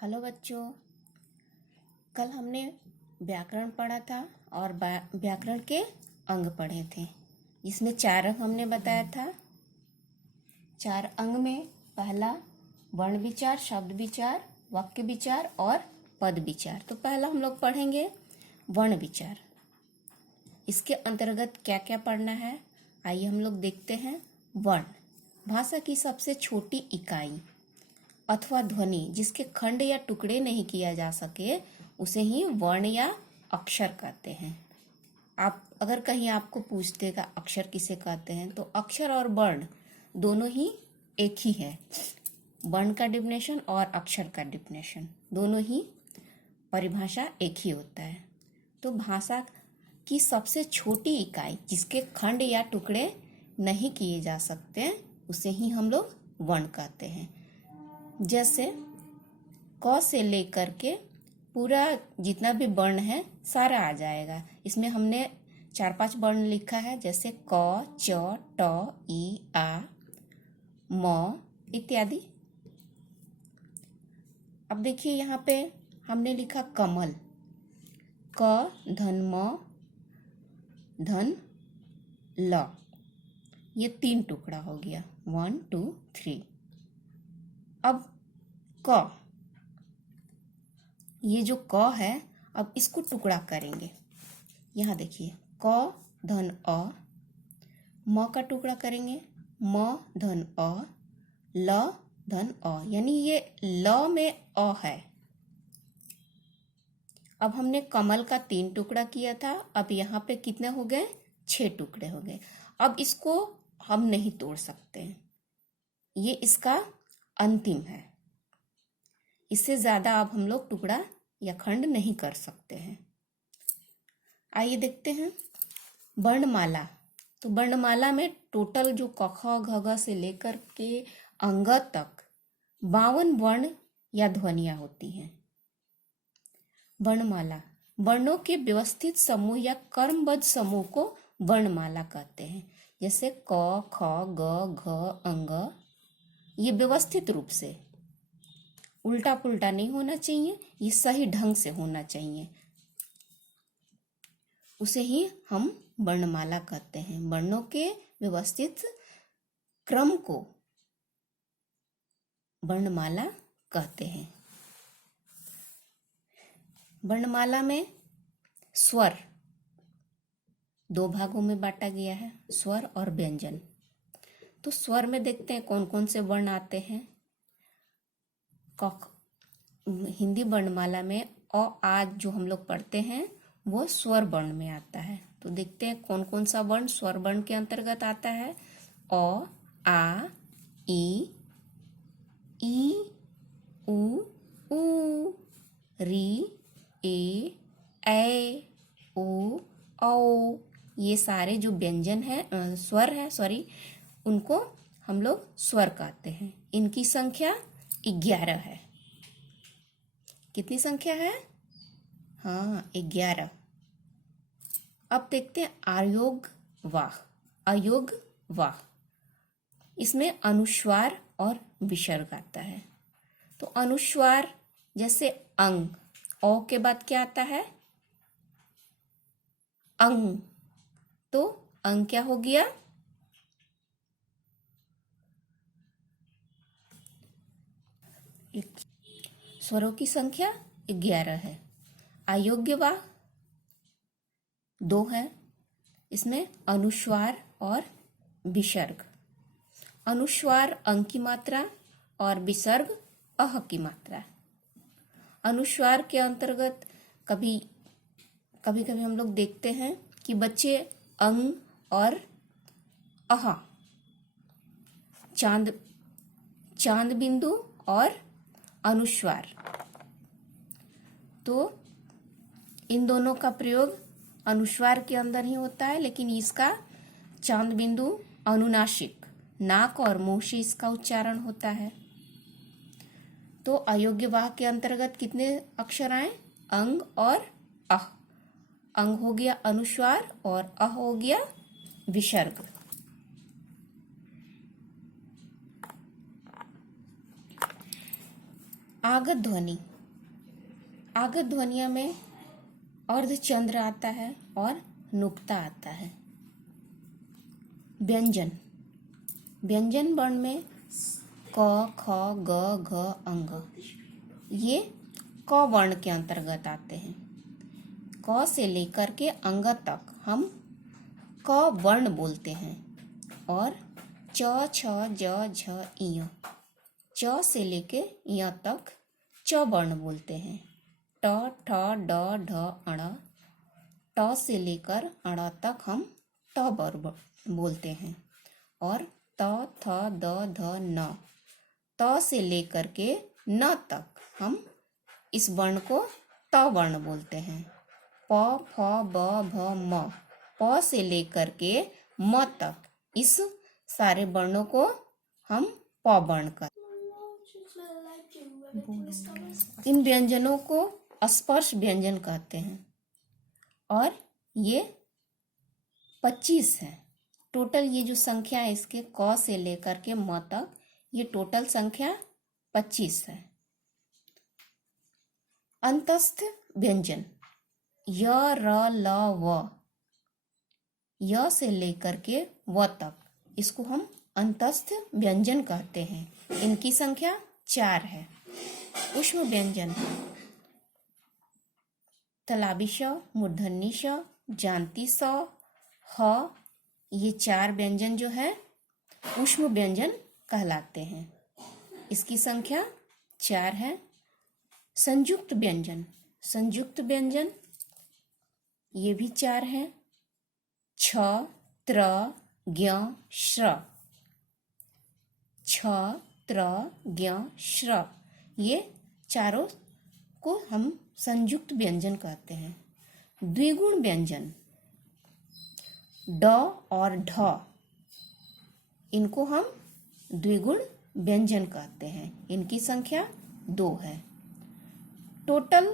Hello बच्चों, कल हमने व्याकरण पढ़ा था और व्याकरण के अंग पढ़े थे। इसमें 4 अंग हमने बताया था। 4 अंग में पहला वर्ण विचार, शब्द विचार, वाक्य विचार और पद विचार। तो पहला हम लोग पढ़ेंगे वर्ण विचार। इसके अंतर्गत क्या क्या पढ़ना है, आइए हम लोग देखते हैं। वर्ण भाषा की सबसे छोटी इकाई अथवा ध्वनि जिसके खंड या टुकड़े नहीं किया जा सके उसे ही वर्ण या अक्षर कहते हैं। आप अगर कहीं आपको पूछ देगा अक्षर किसे कहते हैं, तो अक्षर और वर्ण दोनों ही एक ही है। वर्ण का डिफिनेशन और अक्षर का डिफिनेशन दोनों ही परिभाषा एक ही होता है। तो भाषा की सबसे छोटी इकाई जिसके खंड या टुकड़े नहीं किए जा सकते उसे ही हम लोग वर्ण कहते हैं। जैसे क से लेकर के पूरा जितना भी वर्ण है सारा आ जाएगा। इसमें हमने 4-5 वर्ण लिखा है, जैसे क, च, ट, ई, आ, म इत्यादि। अब देखिए यहाँ पे हमने लिखा कमल, क धन म धन ल, ये 3 टुकड़ा हो गया, 1 2 3। अब क, ये जो क है, अब इसको टुकड़ा करेंगे। यहाँ देखिए क धन अ, म का टुकड़ा करेंगे, म धन अ, ल धन अ, यानी ये ल में अ है। अब हमने कमल का 3 टुकड़ा किया था, अब यहाँ पे कितने हो गए, 6 टुकड़े हो गए। अब इसको हम नहीं तोड़ सकते हैं, ये इसका अंतिम है। इससे ज्यादा अब हम लोग टुकड़ा या खंड नहीं कर सकते हैं। आइए देखते हैं वर्णमाला। तो वर्णमाला में टोटल जो क ख ग घ से लेकर के अंग तक 52 वर्ण या ध्वनियां होती हैं। वर्णमाला वर्णों के व्यवस्थित समूह या क्रमबद्ध समूह को वर्णमाला कहते हैं। जैसे क ख ग घ अंग, ये व्यवस्थित रूप से, उल्टा पुल्टा नहीं होना चाहिए, ये सही ढंग से होना चाहिए, उसे ही हम वर्णमाला कहते हैं। वर्णों के व्यवस्थित क्रम को वर्णमाला कहते हैं। वर्णमाला में स्वर 2 भागों में बांटा गया है, स्वर और व्यंजन। तो स्वर में देखते हैं कौन कौन से वर्ण आते हैं। हिंदी वर्णमाला में अ आ जो हम लोग पढ़ते हैं वो स्वर वर्ण में आता है। तो देखते हैं कौन कौन सा वर्ण स्वर वर्ण के अंतर्गत आता है। अ, आ, ई, उ, री, ए, ओ, औ, ये सारे जो व्यंजन है, स्वर है, उनको हम लोग स्वर कहते हैं। इनकी संख्या 11 है। कितनी संख्या है? हाँ, 11। अब देखते हैं अयोग्यवाह। अयोग्यवाह, इसमें अनुस्वार और विसर्ग आता है। तो अनुस्वार जैसे अंग, औ के बाद क्या आता है? अंग। तो अंग क्या हो गया? स्वरों की संख्या 11 है। अयोग्यवाह 2 है, इसमें अनुस्वार और विसर्ग। अनुस्वार अंग की मात्रा और विसर्ग अह की मात्रा। अनुस्वार के अंतर्गत कभी कभी हम लोग देखते हैं कि बच्चे अंग और अह, चांद बिंदु और अनुस्वार, तो इन दोनों का प्रयोग अनुस्वार के अंदर ही होता है, लेकिन इसका चांद बिंदु अनुनासिक, नाक और मुंह से इसका उच्चारण होता है। तो अयोग्यवाह के अंतर्गत कितने अक्षर आए? अंग और अह। अंग हो गया अनुस्वार और अह हो गया विसर्ग। आगत ध्वनि, आगत ध्वनियों में अर्धचंद्र आता है और नुक्ता आता है। व्यंजन, व्यंजन वर्ण में क, ख, ग, घ, अंग, ये क वर्ण के अंतर्गत आते हैं। क से लेकर के अंग तक हम क वर्ण बोलते हैं। और च, छ, ज, झ, इय, च से लेके य तक च वर्ण बोलते हैं। ट, ठ, ड, ढ, अण, ट से लेकर अण तक हम ट वर्ण बोलते हैं। और त, थ, द, ध, न, त से लेकर के न तक हम इस वर्ण को त वर्ण बोलते हैं। प, फ, ब, भ, म, प से लेकर के म तक इस सारे वर्णों को हम प वर्ण कर। इन व्यंजनों को स्पर्श व्यंजन कहते हैं और ये 25 है टोटल। ये जो संख्या है इसके क से लेकर के म तक, ये टोटल संख्या 25 है। अंतस्थ व्यंजन य, र, ल, व, य से लेकर के व तक, इसको हम अंतस्थ व्यंजन कहते हैं। इनकी संख्या 4 है। ऊष्म व्यंजन तलाबी श, मूर्धन्य श, जांती स, ह, ये 4 व्यंजन जो है ऊष्म व्यंजन कहलाते हैं। इसकी संख्या 4 है। संयुक्त व्यंजन, संयुक्त व्यंजन ये भी 4 है। छ, त्र, ज्ञ, श्र, छ, त्र, ज्ञ, श्र, ये चारों को हम संयुक्त व्यंजन कहते हैं। द्विगुण व्यंजन ड और ढ, इनको हम द्विगुण व्यंजन कहते हैं। इनकी संख्या 2 है। टोटल